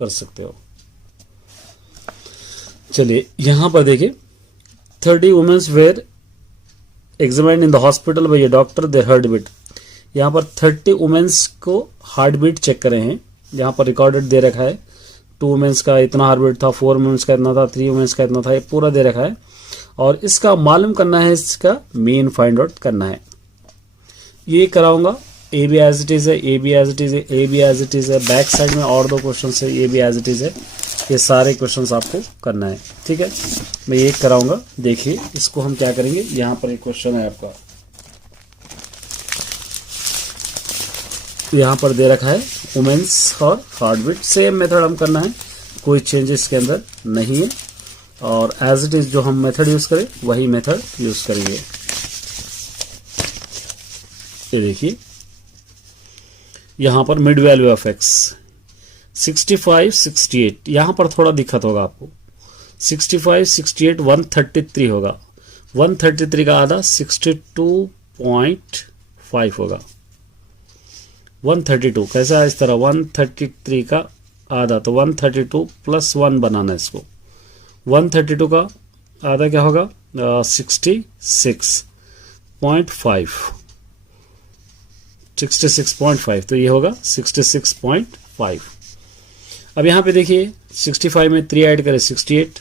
कर सकते हो। चलिए यहां पर देखिए 30 womens were examined in the hospital by a doctor their heart beat. यहाँ पर 30 वुमेन्स को हार्ट बीट चेक करे हैं, यहाँ पर रिकॉर्डेड दे रखा है। 2 वुमेन्स का इतना हार्ट बीट था, 4 वुमेन्स का इतना था, 3 वुमेन्स का इतना था, ये पूरा दे रखा है और इसका मालूम करना है, इसका मीन फाइंड आउट करना है। ये कराऊंगा, ए भी एज इट इज है, ए भी एज इट इज है, ए भी एज इट इज है। बैक साइड में और 2 क्वेश्चन है, ये भी एज इट इज है। ये सारे क्वेश्चंस आपको करना है, ठीक है। मैं ये कराऊंगा। देखिए इसको हम क्या करेंगे, यहाँ पर एक क्वेश्चन है आपका, यहाँ पर दे रखा है वुमेन्स और हार्ट बीट। सेम मेथड हम करना है, कोई चेंजेस के अंदर नहीं है और एज इट इज जो हम मेथड यूज करें वही मेथड यूज करेंगे। ये देखिए यहां पर मिड वैल्यू ऑफ एक्स 65 68, यहां पर थोड़ा दिक्कत होगा आपको। 65 68 133 होगा, 133 का आधा 62.5 होगा। 132 कैसा है, इस तरह 133 का आधा, तो 132 + 1 बनाना है इसको। 132 का आधा क्या होगा 66.5, 66.5, तो ये होगा 66.5। अब यहाँ पे देखिए 65 में 3 ऐड करें 68,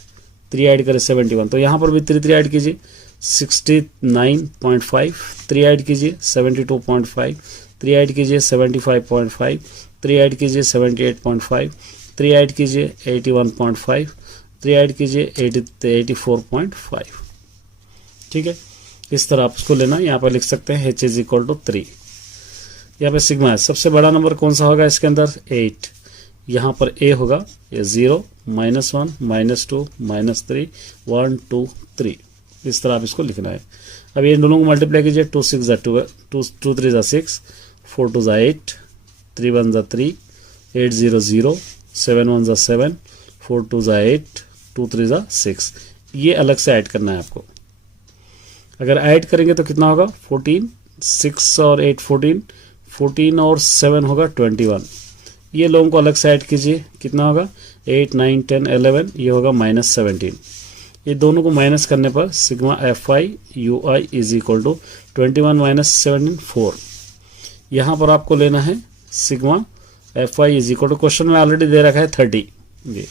3 ऐड करें 71, तो यहाँ पर भी 3 ऐड कीजिए 69.5, 3 ऐड कीजिए 72.5, 3 ऐड कीजिए 75.5, 3 ऐड कीजिए 78.5, 3 ऐड कीजिए 81.5, 3 ऐड कीजिए 84.5। ठीक है, इस तरह आप इसको लेना। यहाँ पर लिख सकते हैं h = 3। यहाँ पे सिग्मा है, सबसे बड़ा नंबर कौन सा होगा इसके अंदर 8। यहाँ पर a होगा, ये 0 -1 -2 -3 1 2 3, इस तरह आप इसको लिखना है। अब ये दोनों को मल्टीप्लाई कीजिए, 2 6 = 2, 2 3 = 6, 4 2 = 8, 3 1 = 3, 8 0 0, 7 1 = 7, 4 2 = 8, 2 3 = 6। ये अलग से ऐड करना है आपको। अगर ऐड करेंगे तो कितना होगा 14, 6 और 8 14, 14 और 7 होगा 21। ये लोगों को अलग से ऐड कीजिए, कितना होगा 8 9 10 11, ये होगा -17। ये दोनों को माइनस करने पर सिग्मा FI UI = 21 - 17 4। यहाँ पर आपको लेना है सिग्मा FI = क्वेश्चन में ऑलरेडी दे रखा है 30। ये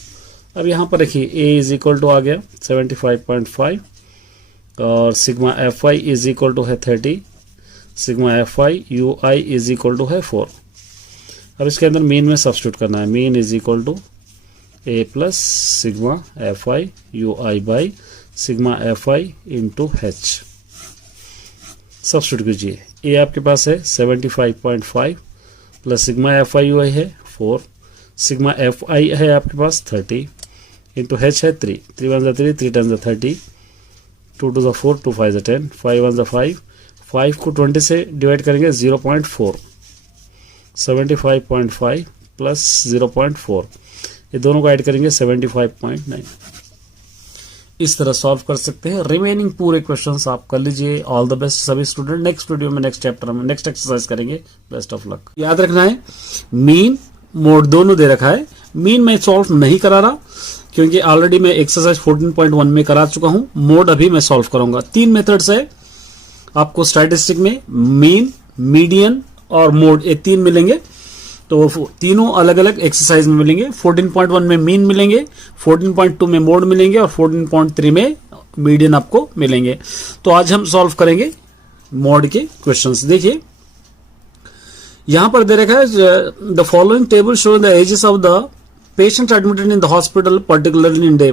अब यहाँ पर देखिए A = आ गया 75.5 और सिग्मा FI = है 30, सिग्मा FI UI = है 4। अब इसके अंदर मीन में सब्स्टिट्यूट करना है। Mean = A + sigma FI UI by sigma FI × H। Substitute कीजिए। A आपके पास है 75.5 प्लस सिग्मा FI UI है 4, सिग्मा FI है आपके पास 30 इंटू H है 3, 3 1 = 3, 3 10 = 30, 2 2 = 4, 2 5 = 10, 5 1 = 5, 5 को 20 से डिवाइड करेंगे 0.4, 75.5 प्लस 0.4, ये दोनों को ऐड करेंगे 75.9। इस तरह सॉल्व कर सकते हैं। रिमेनिंग पूरे क्वेश्चंस आप कर लीजिए। ऑल द बेस्ट सभी स्टूडेंट। नेक्स्ट वीडियो में नेक्स्ट चैप्टर में नेक्स्ट एक्सरसाइज करेंगे। Best of luck. याद रखना है मीन मोड दोनों दे रखा है। मीन मैं सॉल्व नहीं करा रहा क्योंकि ऑलरेडी मैं एक्सरसाइज 14.1 में करा चुका हूं। मोड अभी मैं सॉल्व करूंगा। 3 मेथड्स है आपको स्टैटिस्टिक में, मीन, मीडियन और मोड, ये 3 मिलेंगे। तो तीनों अलग अलग एक्सरसाइज में मिलेंगे। 14.1 में मीन मिलेंगे, 14.2 में मोड मिलेंगे और 14.3 में मीडियन आपको मिलेंगे। तो आज हम सॉल्व करेंगे मोड के क्वेश्चंस। देखिए यहां पर दे रखा है the following table show the ages of the patient admitted in the hospital particularly in day.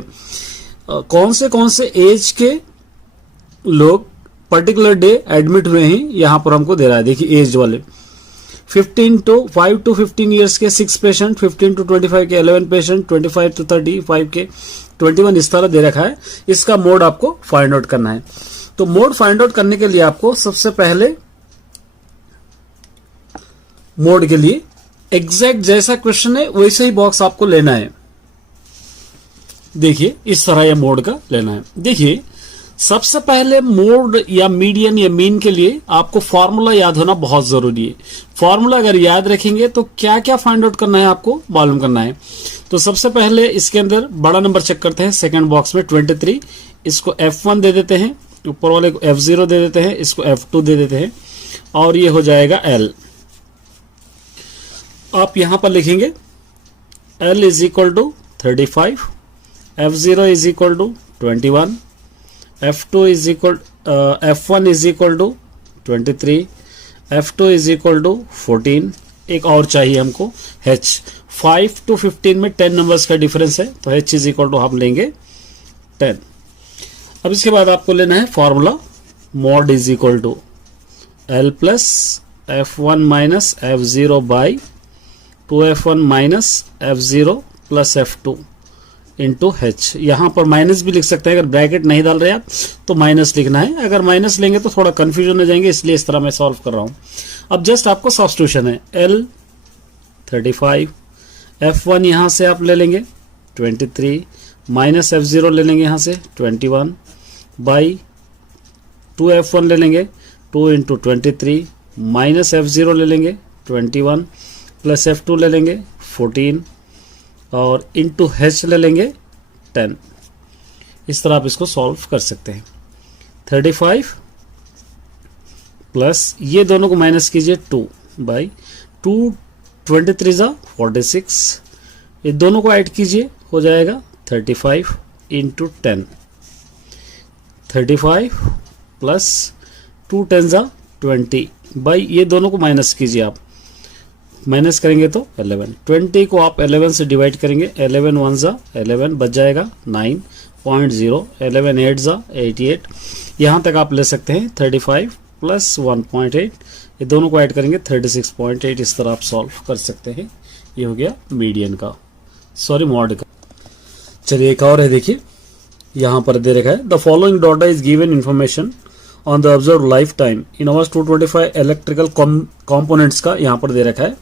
कौन से एज के लोग पर्टिकुलर डे एडमिट हुए हैं यहां पर हमको दे रहा है। देखिए एज वाले 5 to 15 ईयर्स के 6 पेशेंट, 15 to 25 के 11 पेशेंट, 25 to 35 के 21, इस तरह दे रखा है। इसका मोड आपको फाइंड आउट करना है। तो मोड फाइंड आउट करने के लिए आपको सबसे पहले मोड के लिए एग्जैक्ट जैसा क्वेश्चन है वैसे ही बॉक्स आपको लेना है। देखिए इस तरह यह मोड का लेना है। देखिए सबसे पहले मोड या मीडियन या मीन के लिए आपको फॉर्मूला याद होना बहुत जरूरी है। फॉर्मूला अगर याद रखेंगे तो क्या क्या फाइंड आउट करना है आपको मालूम करना है। तो सबसे पहले इसके अंदर बड़ा नंबर चेक करते हैं, सेकंड बॉक्स में 23, इसको F1 दे देते हैं, ऊपर वाले को F0 दे देते हैं, इसको F2 दे देते हैं और ये हो जाएगा L। आप यहां पर लिखेंगे L is equal to 35, F0 is equal to 21, F2 is equal F1 is equal to 23, F2 is equal to 14। एक और चाहिए हमको H, 5 to 15 में 10 नंबर्स का डिफरेंस है तो H इज इक्वल टू हम लेंगे 10। अब इसके बाद आपको लेना है formula mode is equal to L plus F1 minus F0 by 2F1 minus F0 plus F2 into H। यहां पर माइनस भी लिख सकते हैं, अगर ब्रैकेट नहीं डाल रहे आप तो माइनस लिखना है, अगर माइनस लेंगे तो थोड़ा कंफ्यूजन हो जाएंगे, इसलिए इस तरह मैं सॉल्व कर रहा हूं। अब जस्ट आपको सब्स्टिट्यूशन है, L 35, F1 यहां से आप ले लेंगे 23 माइनस F0 ले लेंगे यहां से 21 बाई 2F1 ले लेंगे 2 इंटू 23 माइनस F0 ले लेंगे 21 प्लस F2 ले लेंगे 14 और इंटू H ले लेंगे 10। इस तरह आप इसको सॉल्व कर सकते हैं। 35 प्लस ये दोनों को माइनस कीजिए 2 बाई 2 23 46, ये दोनों को ऐड कीजिए हो जाएगा 35 इंटू 10। 35 प्लस 2 10 20 बाई ये दोनों को माइनस कीजिए, आप माइनस करेंगे तो 11, 20 को आप 11 से डिवाइड करेंगे, 11 1 11 बच जाएगा 9.0, 11 8 88। यहाँ तक आप ले सकते हैं 35 प्लस 1.8, ये दोनों को ऐड करेंगे 36.8। इस तरह आप सॉल्व कर सकते हैं। ये हो गया मीडियन का, सॉरी मॉड का। चलिए एक और है, देखिए यहाँ पर दे रखा है the following data is given information on the observe life time in hours 225 electrical components का यहाँ पर दे रखा है,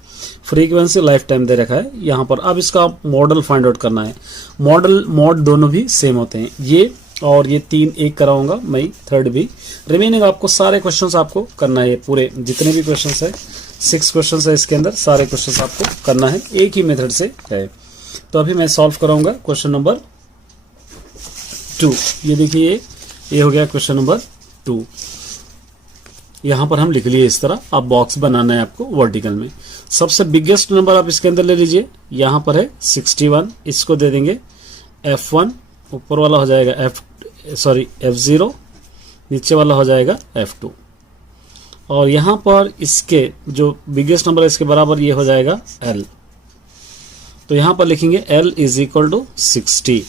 फ्रीक्वेंसी लाइफ टाइम दे रखा है यहाँ पर। अब इसका मॉडल फाइंड आउट करना है। मॉडल मॉड दोनों भी सेम होते हैं, ये और ये 3 एक कराऊंगा मैं, थर्ड भी। रिमेनिंग आपको सारे क्वेश्चंस आपको करना है, पूरे जितने भी क्वेश्चंस है 6 क्वेश्चंस है इसके अंदर, सारे क्वेश्चंस आपको करना है, एक ही मेथड से है। तो अभी मैं सॉल्व कराऊंगा क्वेश्चन नंबर 2। ये देखिए ये हो गया क्वेश्चन नंबर 2। यहां पर हम लिख लिए इस तरह, आप बॉक्स बनाना है आपको वर्टिकल में। सबसे बिगेस्ट नंबर आप इसके अंदर ले लीजिए, यहां पर है 61, इसको दे देंगे F1, ऊपर वाला हो जाएगा F0, नीचे वाला हो जाएगा F2। और यहां पर इसके जो बिगेस्ट नंबर है इसके बराबर ये हो जाएगा L। तो यहां पर लिखेंगे L is equal to 60,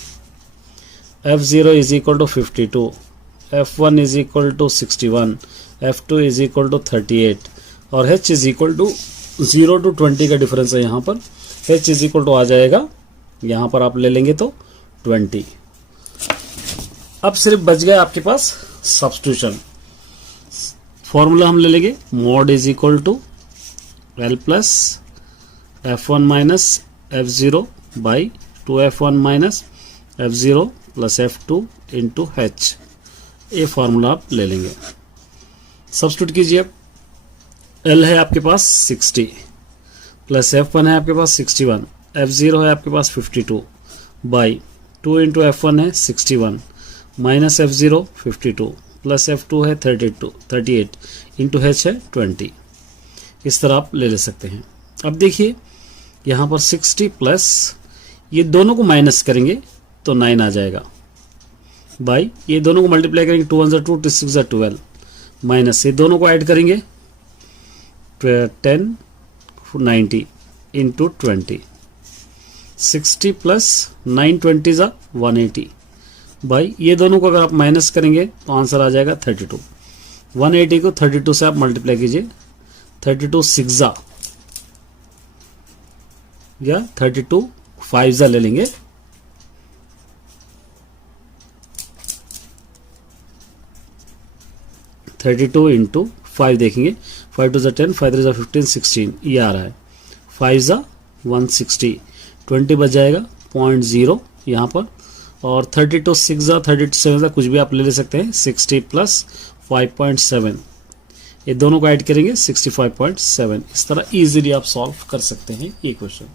F0 is equal to 52, F1 is equal to 61, F2 is equal to 38 और H is equal to 0 to 20 का डिफरेंस है यहाँ पर। H इज इक्वल टू आ जाएगा यहाँ पर आप ले लेंगे तो 20। अब सिर्फ बच गया आपके पास सब्स्टिट्यूशन। फॉर्मूला हम ले लेंगे mode is equal to L plus F1 minus F0 by 2F1 minus F0 plus F2 into H। ये फॉर्मूला आप ले लेंगे, सब्स्टिट्यूट कीजिए। L है आपके पास 60 प्लस F1 है आपके पास 61, F0 है आपके पास 52 बाई 2 इंटू F1 है 61 माइनस F0 52 प्लस F2 है 38 इंटू H है 20। इस तरह आप ले सकते हैं। अब देखिए यहाँ पर 60 प्लस ये दोनों को माइनस करेंगे तो 9 आ जाएगा, बाई ये दोनों को मल्टीप्लाई करेंगे 2 1 2 6 12 माइनस ये दोनों को ऐड करेंगे 10 90 इंटू 20, 60 प्लस 9 20 180 बाई ये दोनों को अगर आप माइनस करेंगे तो आंसर आ जाएगा 32। 180 को 32 से आप मल्टीप्लाई कीजिए, 32 6 या 32 5 ले लेंगे, (32) इंटू 5 देखेंगे, 5 2 10, 5 3 15, 16 ये आ रहा है, 5 160, 20 बच जाएगा 0.0 यहाँ पर और 32 6 32 7 कुछ भी आप ले सकते हैं। 60 प्लस 5.7 ये दोनों को ऐड करेंगे 65.7। इस तरह इजीली आप सॉल्व कर सकते हैं ये क्वेश्चन।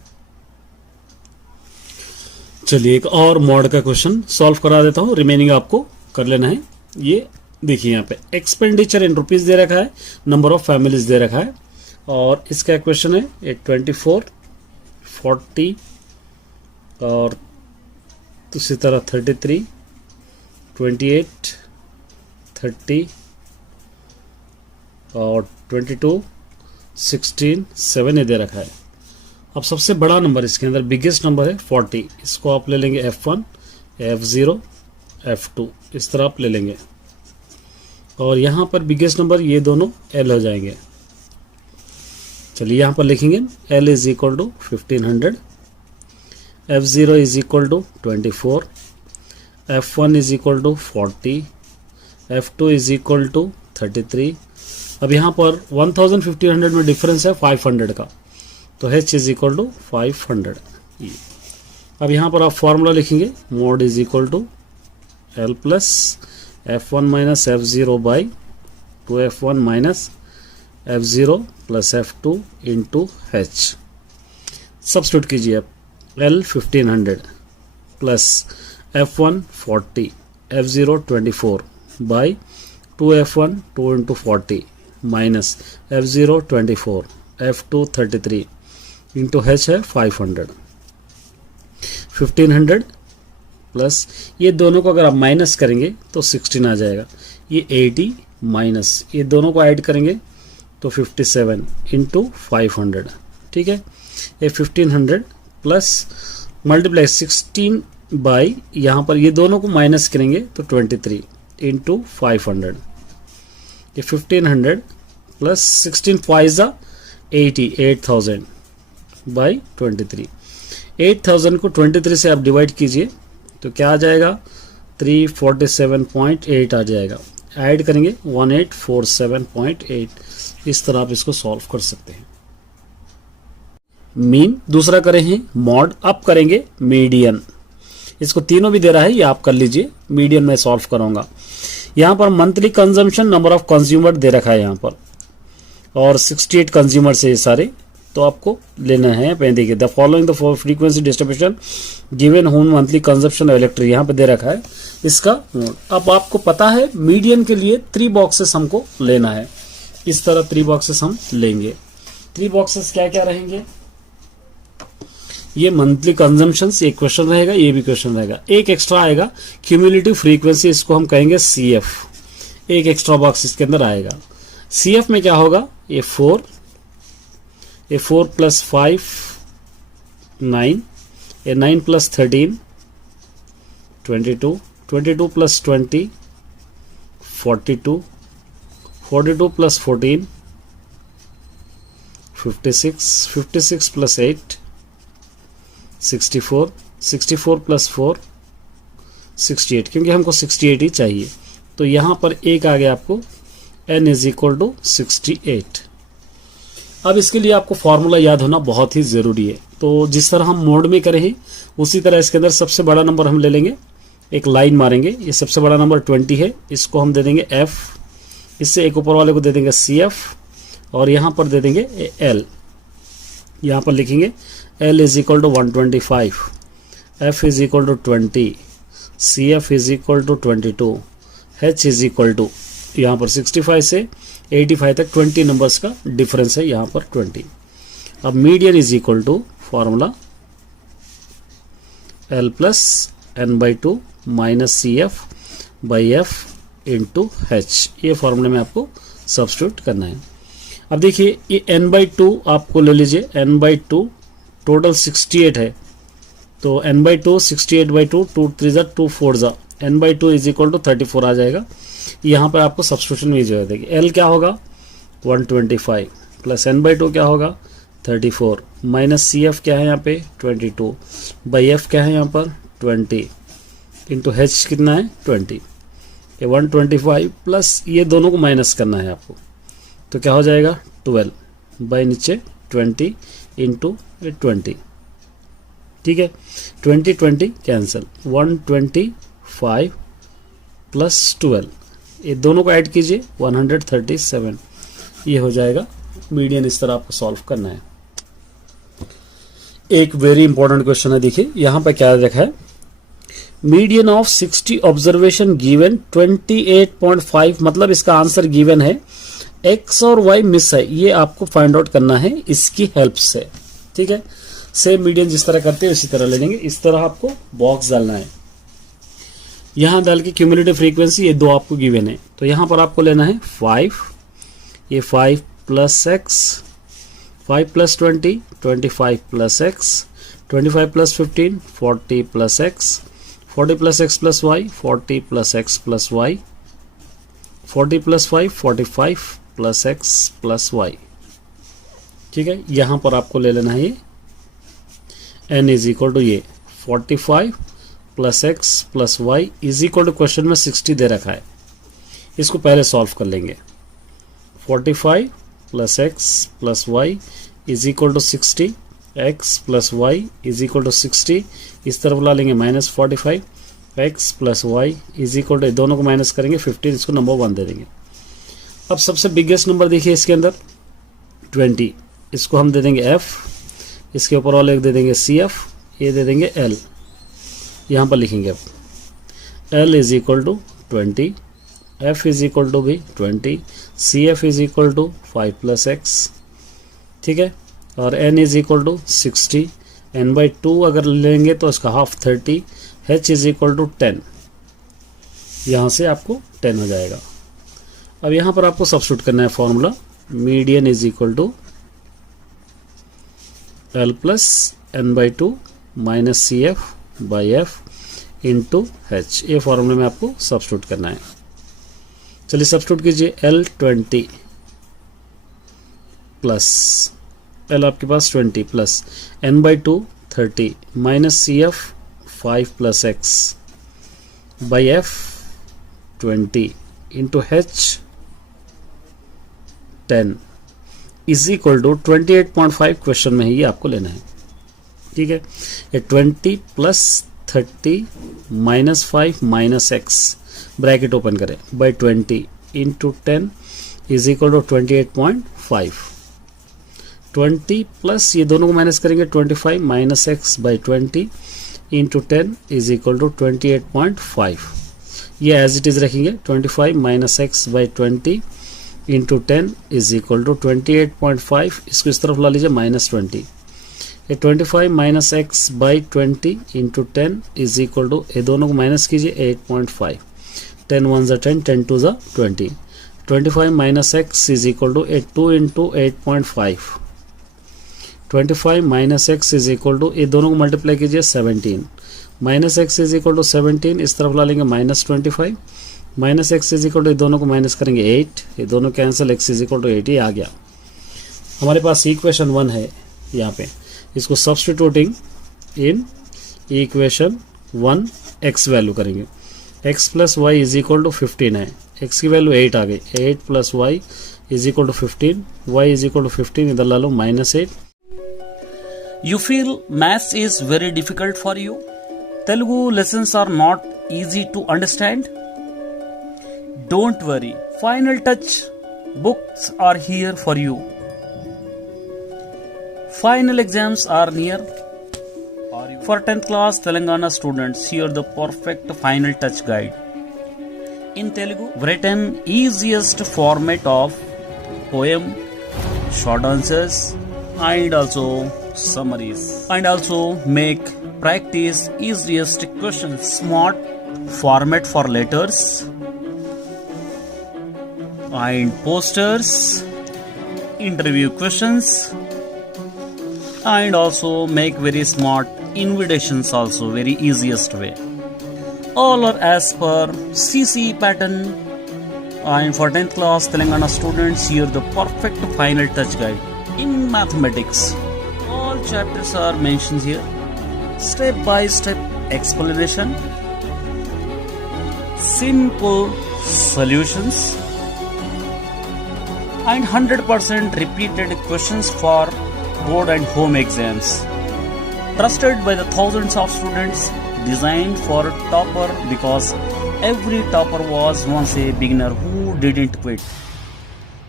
चलिए एक और मॉड का क्वेश्चन सॉल्व करा देता हूं, रिमेनिंग आपको कर लेना है। ये देखिए यहाँ पे एक्सपेंडिचर इन रुपीज दे रखा है, नंबर ऑफ फैमिलीज दे रखा है, और इसका क्वेश्चन है ये 24 40 और इसी तरह 33 28 30 और 22 16 7 ये दे रखा है। अब सबसे बड़ा नंबर इसके अंदर बिगेस्ट नंबर है 40, इसको आप ले लेंगे F1 F0 F2 इस तरह आप ले लेंगे, और यहाँ पर बिगेस्ट नंबर ये दोनों L हो जाएंगे। चलिए यहाँ पर लिखेंगे L is equal to 1500, F0 is equal to 24, F1 is equal to 40, F2 is equal to 33। अब यहाँ पर 1500 में डिफरेंस है 500 का, तो H इज इक्वल टू 500। अब यहाँ पर आप फॉर्मूला लिखेंगे mode is equal to L plus F1 minus F0 by 2F1 minus F0 plus F2 into H। Substitute कीजिए आप, L 1500 plus F1 40 F0 24 by 2F1 2 into 40 minus F0 24 F2 33 into H है 500। 1500 plus ये दोनों को अगर आप minus करेंगे तो 16 आ जाएगा, ये 80 माइनस ये दोनों को ऐड करेंगे तो 57 इंटू 500। ठीक है, ये 1500 प्लस मल्टीप्लाई 16 बाई यहाँ पर ये दोनों को माइनस करेंगे तो 23 इंटू 500। ये 1500 प्लस 16 5 80 8000 बाई 23। 8000 को 23 से आप डिवाइड कीजिए तो क्या आ जाएगा 347.8 आ जाएगा। ऐड करेंगे 1847.8। इस तरह आप इसको सॉल्व कर सकते हैं। मीन दूसरा करें हैं मॉड, अब करेंगे मीडियन। इसको तीनों भी दे रहा है, ये आप कर लीजिए। मीडियन में सॉल्व करूंगा। यहाँ पर monthly consumption number of consumer दे रखा है यहाँ पर, और 68 कंज्यूमर से ये सारे, तो आपको लेना है। पे देखिए the following the frequency distribution given home monthly consumption of electric यहाँ पे दे रखा है इसका मोड। अब आपको पता है मीडियन के लिए 3 बॉक्सेस हमको लेना है। इस तरह 3 बॉक्सेस हम लेंगे। 3 बॉक्सेस क्या क्या रहेंगे, ये मंथली कंजम्पशन एक क्वेश्चन रहेगा, ये भी क्वेश्चन रहेगा। एक एक्स्ट्रा आएगा क्यूमुलेटिव फ्रीक्वेंसी, इसको हम कहेंगे CF। एक एक्स्ट्रा बॉक्स इसके अंदर आएगा। CF में क्या होगा, ये 4 प्लस 5 9, ये 9 plus 13 22 plus 20 42 plus 14 56 plus 8 64 plus 4 68, क्योंकि हमको 68 ही चाहिए। तो यहां पर एक आ गया आपको n इज इक्वल टू 68। अब इसके लिए आपको फॉर्मूला याद होना बहुत ही जरूरी है। तो जिस तरह हम मोड में करें उसी तरह इसके अंदर सबसे बड़ा नंबर हम ले लेंगे, एक लाइन मारेंगे। ये सबसे बड़ा नंबर 20 है, इसको हम दे देंगे F, इससे एक ऊपर वाले को दे देंगे CF, और यहाँ पर दे देंगे L। यहाँ पर लिखेंगे L is equal to 125, F is equal to 20, CF is equal to 22, H is equal to यहाँ पर 65 से 85 तक 20 नंबर्स का डिफरेंस है यहाँ पर 20। अब median is equal to formula L plus n/2 minus CF by F into H। ये फॉर्मूले में आपको सब्स्टिट्यूट करना है। अब देखिए ये n/2 आपको ले लीजिए, n/2 टोटल 68 है, तो n/2 68/2 2 3 2 4 n/2 is equal to 34 आ जाएगा। यहाँ पर आपको सब्स्टिट्यूशन में जरूरत है। L क्या होगा 125 प्लस n/2 क्या होगा 34 माइनस CF क्या है यहाँ पे 22 बाई F क्या है यहाँ पर 20 इंटू H कितना है 20। ये 125 प्लस ये दोनों को माइनस करना है आपको, तो क्या हो जाएगा 12 बाई नीचे 20 इंटू 20। ठीक है, 20 कैंसिल, 125 प्लस 12, ये दोनों को ऐड कीजिए 137, ये हो जाएगा मीडियन। इस तरह आपको सॉल्व करना है। एक वेरी इंपॉर्टेंट क्वेश्चन है, देखिए यहां पर क्या रखा है, मीडियन ऑफ 60 ऑब्जर्वेशन गिवन 28.5, मतलब इसका आंसर गिवन है, एक्स और वाई मिस है, ये आपको फाइंड आउट करना है इसकी हेल्प से। ठीक है, सेम मीडियन जिस तरह करते हैं उसी तरह ले लेंगे। इस तरह आपको बॉक्स डालना है, यहां डाल के क्यूमुलेटिव फ्रीक्वेंसी ये दो आपको गिवन है, तो यहां पर आपको लेना है 5, ये 5 plus x, 5 plus 20, 25 plus x, 25 plus 15, 40 plus x, 40 plus x plus y, 40 plus x plus y, 40 plus 5, 45 plus x plus y. ठीक है, यहां पर आपको ले लेना है ये n इज इक्वल टू ये 45 plus x plus Y is equal to, question में 60 दे रखा है, इसको पहले सॉल्व कर लेंगे। 45 plus x plus Y is equal to 60, x plus Y is equal to 60, इस तरफ ला लेंगे minus 45, x plus Y is equal to, दोनों को माइनस करेंगे 15, इसको नंबर 1 दे देंगे। अब सबसे बिगेस्ट नंबर देखिए इसके अंदर 20, इसको हम दे देंगे f, इसके ऊपर वाले दे देंगे CF, ये दे देंगे L, यहाँ पर लिखेंगे अब L is equal to 20, F is equal to भी 20, CF is equal to 5 plus x. ठीक है, और n is equal to 60, n/2 अगर लेंगे तो इसका half 30, h is equal to 10, यहाँ से आपको 10 हो जाएगा। अब यहाँ पर आपको सब्स्टिट्यूट करना है formula, median is equal to L plus n/2 minus CF by F into H, ये फॉर्मूले में आपको सब्स्टिट्यूट करना है। चलिए सब्स्टिट्यूट कीजिए, L 20 प्लस L आपके पास 20 plus n/2 30 minus CF 5 plus x by F 20 into H 10 is equal to 28.5, question में है ये आपको लेना है। ठीक है, ये 20 plus 30 minus 5 minus X, bracket open करें, by 20 into 10 is equal to 28.5, 20 plus ये दोनों को माइनस करेंगे 25 minus x by 20 into 10 is equal to 28.5, ये एज इट इज रखेंगे, 25 minus x by 20 into 10 is equal to 28.5, इसको इस तरफ ला लीजिए माइनस 20, ये 25 minus x by 20 into 10 is equal to, ये दोनों को माइनस कीजिए 8.5, 10 1 ज़ा 10, 10 2 ज़ा 20, 25 minus x is equal to 2 into 8.5, 25 minus x is equal to, ये दोनों को मल्टीप्लाई कीजिए 17, minus x is equal to 17, इस तरफ ला लेंगे minus 25, minus x is equal to, दोनों को माइनस करेंगे 8, ये दोनों cancel, x is equal to 8, ये आ गया हमारे पास। इक्वेशन 1 है यहाँ पे, इसको substituting in equation 1 X value करेंगे, X plus Y is equal to 15 है, एक्स की वैल्यू 8 आ गई, 8 plus Y is equal to 15, Y is equal to 15, इधर ला लो minus 8। You feel maths is very difficult for you? Telugu lessons are not easy to understand? Don't worry, Final Touch books are here for you. Final exams are near. For 10th class Telangana students, here the perfect Final Touch guide. In Telugu, written easiest format of poem, short answers, and also summaries, and also make practice easiest questions, smart format for letters and posters, interview questions, and also make very smart invitations, also very easiest way. All are as per CCE pattern, and for 10th class Telangana students, here the perfect Final Touch guide. In mathematics, all chapters are mentioned here, step by step explanation, simple solutions, and 100% repeated questions for board and home exams. Trusted by the thousands of students, designed for topper because every topper was once a beginner who didn't quit.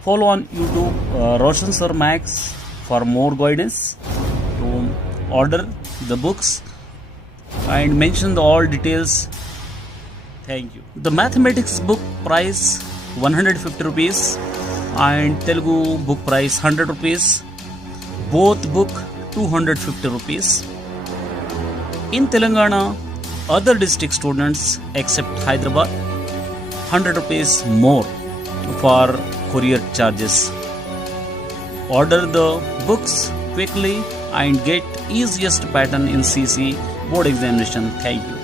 Follow on YouTube Roshan Sir Max for more guidance. To order the books and mention the all details. Thank you. The mathematics book price 150 rupees and Telugu book price 100 rupees. Both book 250 rupees. In Telangana, other district students except Hyderabad 100 rupees more for courier charges. Order the books quickly and get easiest pattern in CC board examination. Thank you.